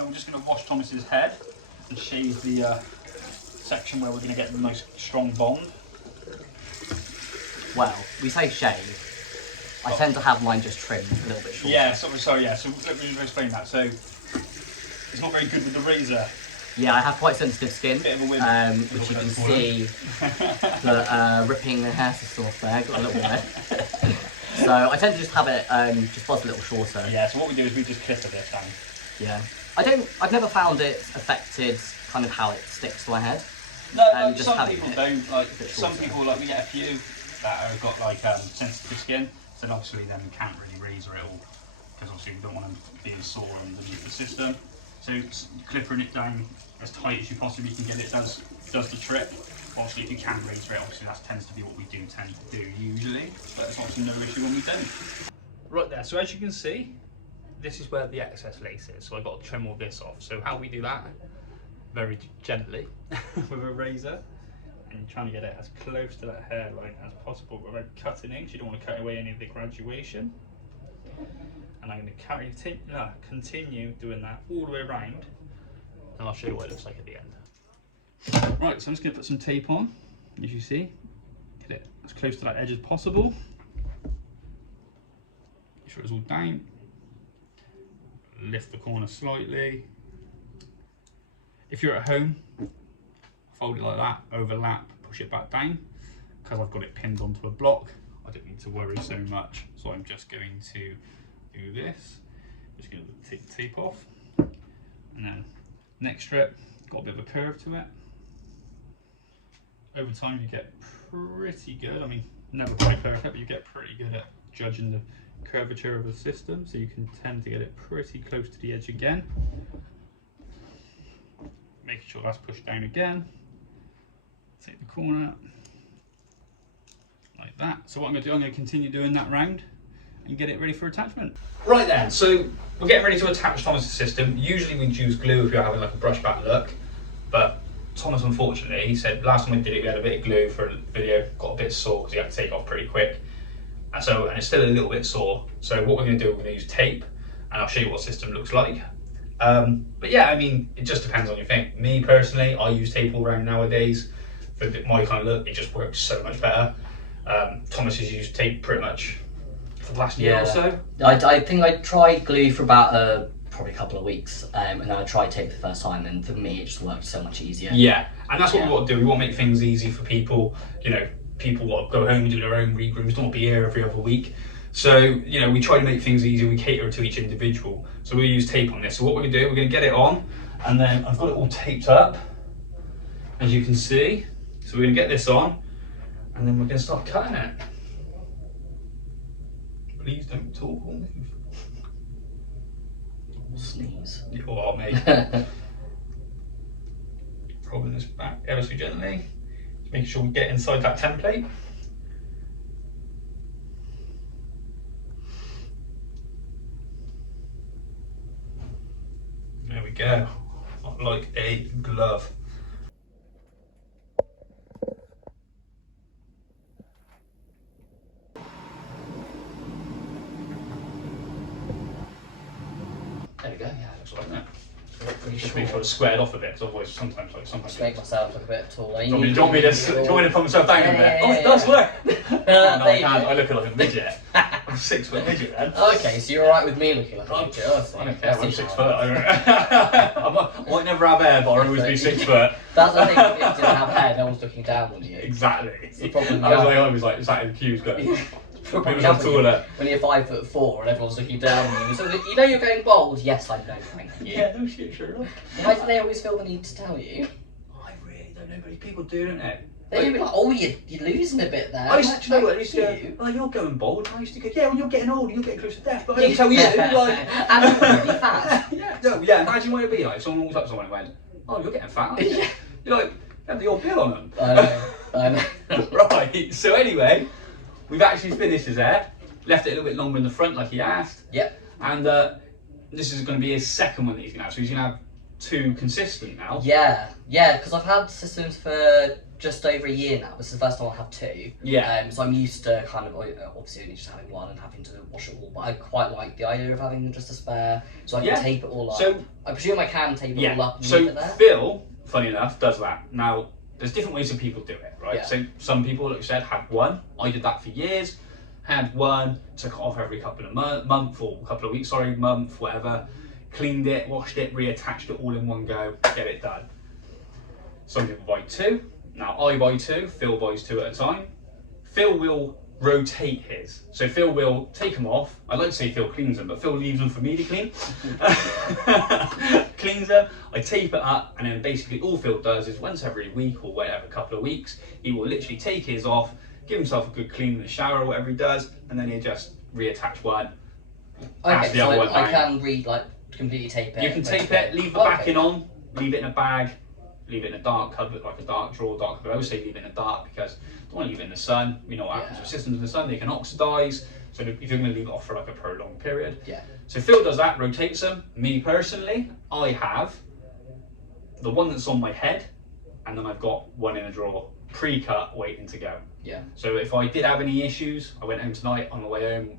Now we're just going to wash Thomas's head and shave the section where we're going to get the most strong bond. Well, we say shave. I tend to have mine just trimmed a little bit shorter. Yeah, so let me explain that. So it's not very good with the razor. Yeah, I have quite sensitive skin, Bit of a whim. which you can see the ripping the hair system off there, got a little bit red. So I tend to just have it just buzzed a little shorter. Yeah, so what we do is we just clip a bit down. Yeah. I've never found it affected kind of how it sticks to my head. No, like just some people don't. Like some shorter. people, like we get a few that have got like sensitive skin, so obviously then we can't really razor it all because obviously we don't want them being sore underneath the system. So clipping it down as tight as you possibly can get it does the trick. Obviously, if you can razor it, obviously that tends to be what we tend to do usually, but it's obviously no issue when we don't. Right there. So as you can see, this is where the excess lace is. So I've got to trim all this off. So how we do that? Very gently with a razor, and you're trying to get it as close to that hairline as possible without cutting it. You don't want to cut away any of the graduation. And I'm going to continue doing that all the way around, and I'll show you what it looks like at the end. Right, so I'm just going to put some tape on, as you see. Get it as close to that edge as possible. Make sure it's all down. Lift the corner slightly. If you're at home, fold it like that, overlap, push it back down. Because I've got it pinned onto a block, I don't need to worry so much. So I'm just going to do this. Just going to take the tape off. And then next strip, got a bit of a curve to it. Over time you get pretty good. I mean, never quite perfect, but you get pretty good at judging the curvature of the system. So you can tend to get it pretty close to the edge again. Making sure that's pushed down again. Take the corner like that. So what I'm going to do, I'm going to continue doing that round and get it ready for attachment. Right then, so we're getting ready to attach Thomas's system. Usually we'd use glue if you're having like a brush back look, but Thomas, unfortunately, he said last time we did it we had a bit of glue for a video, got a bit sore because he had to take it off pretty quick, and it's still a little bit sore. So what we're going to do, we're going to use tape, and I'll show you what the system looks like. But yeah, I mean, it just depends on your thing. Me personally, I use tape all around nowadays for my kind of look. It just works so much better. Thomas has used tape pretty much for the last year or so. I think I tried glue for about probably a couple of weeks, and then I tried tape the first time, and for me it just worked so much easier. Yeah, and that's what we want to do. We want to make things easy for people. You know, people want to go home and do their own regrooms, don't want to be here every other week. So, you know, we try to make things easy, we cater to each individual. So we use tape on this. So what we're going to do, we're going to get it on, and then I've got it all taped up, as you can see. So we're going to get this on, and then we're going to start cutting it. Please don't talk or move. Or sneeze. You are, mate. Rolling this back ever so gently. Just making sure we get inside that template. There we go, like a glove. There we go, yeah, looks like that. Just make sure it's squared off a bit, because otherwise sometimes Just make myself look a bit taller. Do you want me to put myself down a bit? Yeah, Oh, it does work! No, I can't, I look like a midget. I'm a 6 foot midget then. Okay, so you're alright with me looking like a midget? I don't care, I'm 6 foot. I might never have hair, but I'll always be 6 foot. That's the thing, if you didn't have hair, no one's looking down on you. Exactly. It's the problem. I was like, sat in the queues going, When you're 5'4" and everyone's looking down on you. So, you know you're going bald? Yes, I know, thank you. Yeah, no shit, sure enough. Why do they always feel the need to tell you? I really don't know, but people do, don't they? They do be like, oh, you're losing a bit there. I used to know what I used to go, oh, you're going bald. I used to go, yeah, well, you're getting older, you're getting close to death. But I didn't tell you, like... And you're really fat. Yeah, imagine what it'd be like if someone walked up to someone and went, oh, you're getting fat, aren't you? You're like, have the old bill on them. I know. Right, so anyway, we've actually finished his hair. Left it a little bit longer in the front, like he asked. Yep. And this is going to be his second one that he's going to have. So he's going to have too consistent now. Yeah, because I've had systems for just over a year now. This is the first time I have two. Yeah. So I'm used to kind of obviously only just having one and having to wash it all. But I quite like the idea of having just a spare, so I can tape it all up. So I presume I can tape it all up and leave it there. Phil, funny enough, does that. Now, there's different ways that people do it, right? Yeah. So some people, like you said, had one. I did that for years. Had one, took it off every couple of month or couple of weeks, month, whatever. Cleaned it, washed it, reattached it all in one go, get it done. Some people buy two. Now I buy two, Phil buys two at a time. Phil will rotate his. So Phil will take them off. I'd like to say Phil cleans them, but Phil leaves them for me to clean. Cleans them, I tape it up, and then basically all Phil does is once every week or whatever, couple of weeks, he will literally take his off, give himself a good clean in the shower or whatever he does, and then he'll just reattach one. Okay, so I can completely tape it. You can tape it, leave the backing on, leave it in a bag, leave it in a dark cupboard, like a dark drawer, dark cupboard. I always say leave it in the dark because you don't want to leave it in the sun. You know what happens with systems in the sun, they can oxidise. So if you're going to leave it off for like a prolonged period. Yeah. So Phil does that, rotates them. Me personally, I have the one that's on my head, and then I've got one in a drawer, pre-cut, waiting to go. Yeah. So if I did have any issues, I went home tonight on the way home,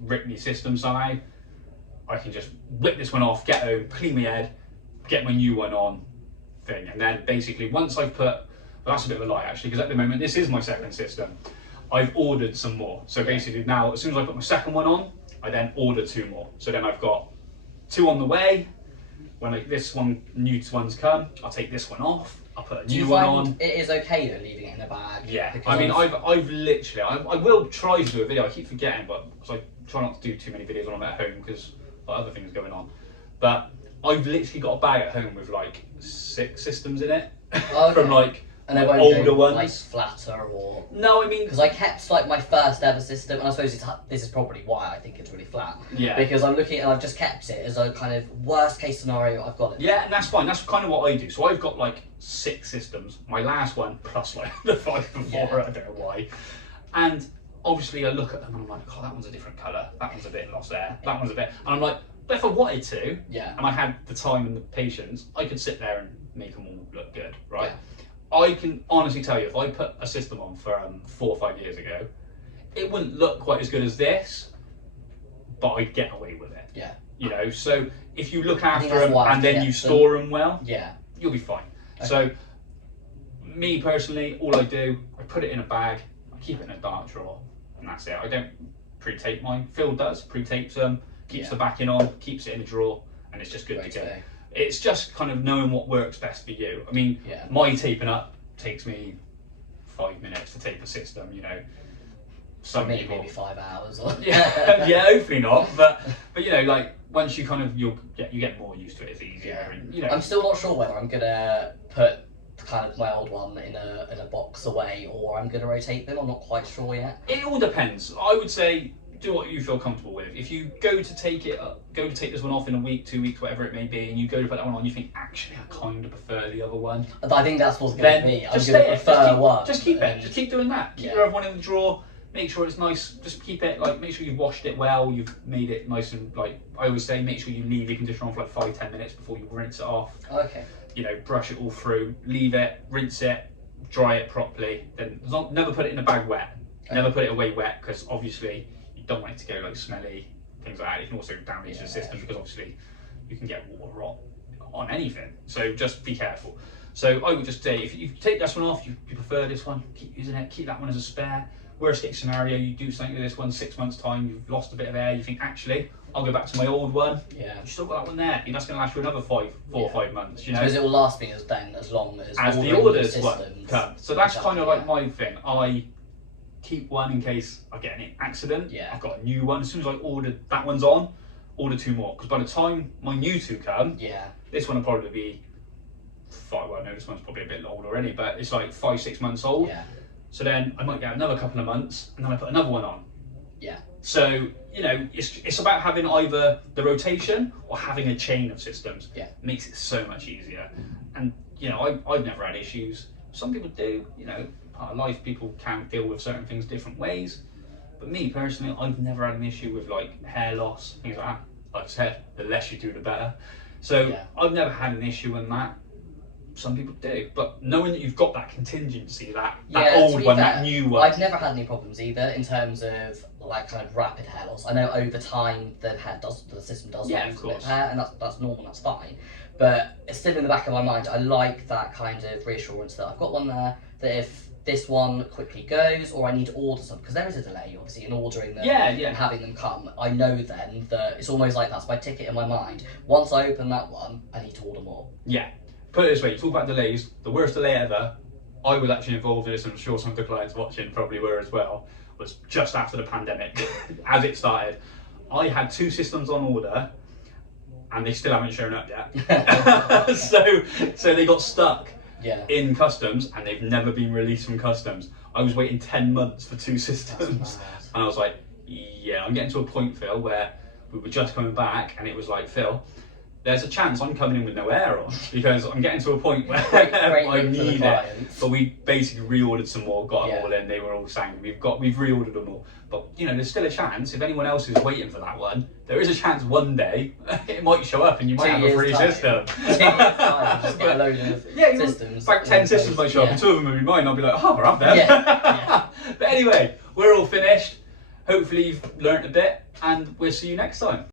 ripped my system somehow, I can just whip this one off, get home, clean my head, get my new one on thing. And then basically once I've put, well, that's a bit of a lie actually, because at the moment this is my second system. I've ordered some more. So basically now, as soon as I put my second one on, I then order two more. So then I've got two on the way. When this one, new ones come, I'll take this one off. I'll put a new one on. It is okay though, leaving it in a bag. Yeah, I mean, I've literally, I will try to do a video. I keep forgetting, but so I try not to do too many videos when I'm at home because other things going on. But I've literally got a bag at home with like 6 systems in it, from like older ones. Like flatter or no, I mean because I kept like my first ever system, and I suppose this is probably why I think it's really flat. Yeah. Because I'm looking and I've just kept it as a kind of worst case scenario. I've got it. Yeah, and that's fine. That's kind of what I do. So I've got like 6 systems. My last one plus like the 5 before. I don't know why. And obviously I look at them and I'm like, oh, that one's a different colour. That one's a bit lost there. That one's a bit. And I'm like, but if I wanted to, and I had the time and the patience, I could sit there and make them all look good, right? Yeah. I can honestly tell you, if I put a system on for 4 or 5 years ago, it wouldn't look quite as good as this, but I'd get away with it. Yeah. You know, so if you look after them and then you store them well, you'll be fine. Okay. So, me personally, all I do, I put it in a bag, I keep it in a dark drawer, and that's it. I don't pre-tape mine. Phil does, pre-tapes them, keeps the backing on, keeps it in a drawer, and it's just good to go. It's just kind of knowing what works best for you. I mean, my taping up takes me 5 minutes to tape a system, you know. Some people maybe 5 hours. Or yeah, hopefully not. But you know, like once you kind of you get more used to it, it's easier. Yeah. And, you know, I'm still not sure whether I'm gonna put kind of my old one in a box away or I'm gonna rotate them. I'm not quite sure yet. It all depends. I would say do what you feel comfortable with. If you go to take this one off in a week, 2 weeks, whatever it may be, and you go to put that one on, you think actually I kind of prefer the other one. I think that's what's going to be. I'm Just going to prefer one. Just keep it. Just keep doing that. Keep your other one in the drawer. Make sure it's nice. Just keep it like. Make sure you've washed it well. You've made it nice and like. I always say, make sure you leave your conditioner on for like 5-10 minutes before you rinse it off. Okay. You know, brush it all through. Leave it. Rinse it. Dry it properly. Then never put it in a bag wet. Okay. Never put it away wet because obviously you don't want it to go like smelly, things like that. It can also damage the system because obviously you can get water rot on anything. So just be careful. So I would just say if you take this one off, you prefer this one, keep using it, keep that one as a spare. Worst case scenario, you do something with this one 6 months time, you've lost a bit of air, you think actually, I'll go back to my old one. Yeah. You still got that one there. That's going to last you another 4 or 5 months. You know. Because it will last me as long as the orders one come. So that's kind of like my thing. I keep one in case I get an accident. Yeah. I've got a new one. As soon as I ordered that one's on, order 2 more. Because by the time my new 2 come, this one will probably be 5. Well, no, this one's probably a bit old already, but it's like 5-6 months old. Yeah. So then I might get another couple of months, and then I put another one on. Yeah. So you know, it's about having either the rotation or having a chain of systems. Yeah. Makes it so much easier. And you know, I've never had issues. Some people do. You know, part of life, people can deal with certain things different ways. But me personally, I've never had an issue with like hair loss, things like that. Like I said, the less you do, the better. So Yeah. I've never had an issue in that. Some people do, but knowing that you've got that contingency, that old one, that new one. I've never had any problems either in terms of like kind of rapid hair loss. I know over time the system does lose a bit of hair, and that's normal, that's fine. But it's still in the back of my mind. I like that kind of reassurance that I've got one there, that if this one quickly goes, or I need to order some, because there is a delay obviously in ordering them and having them come. I know then that it's almost like that's my ticket in my mind. Once I open that one, I need to order more. Yeah. Put it this way, you talk about delays, the worst delay ever, I was actually involved in this, and I'm sure some of the clients watching probably were as well, was just after the pandemic, as it started. I had 2 systems on order, and they still haven't shown up yet. so they got stuck in customs, and they've never been released from customs. I was waiting 10 months for 2 systems, and I was like, yeah, I'm getting to a point, Phil, where we were just coming back, and it was like, Phil, there's a chance I'm coming in with no air on, because I'm getting to a point where I need it. But we basically reordered some more, got them all in, they were all saying we've reordered them all. But you know, there's still a chance, if anyone else is waiting for that one, there is a chance one day it might show up and you might have a free system. 2 years time, just get a load of systems. Like 10 systems might show up, and 2 of them will be mine, I'll be like, oh, we're up there. But anyway, we're all finished. Hopefully you've learnt a bit, and we'll see you next time.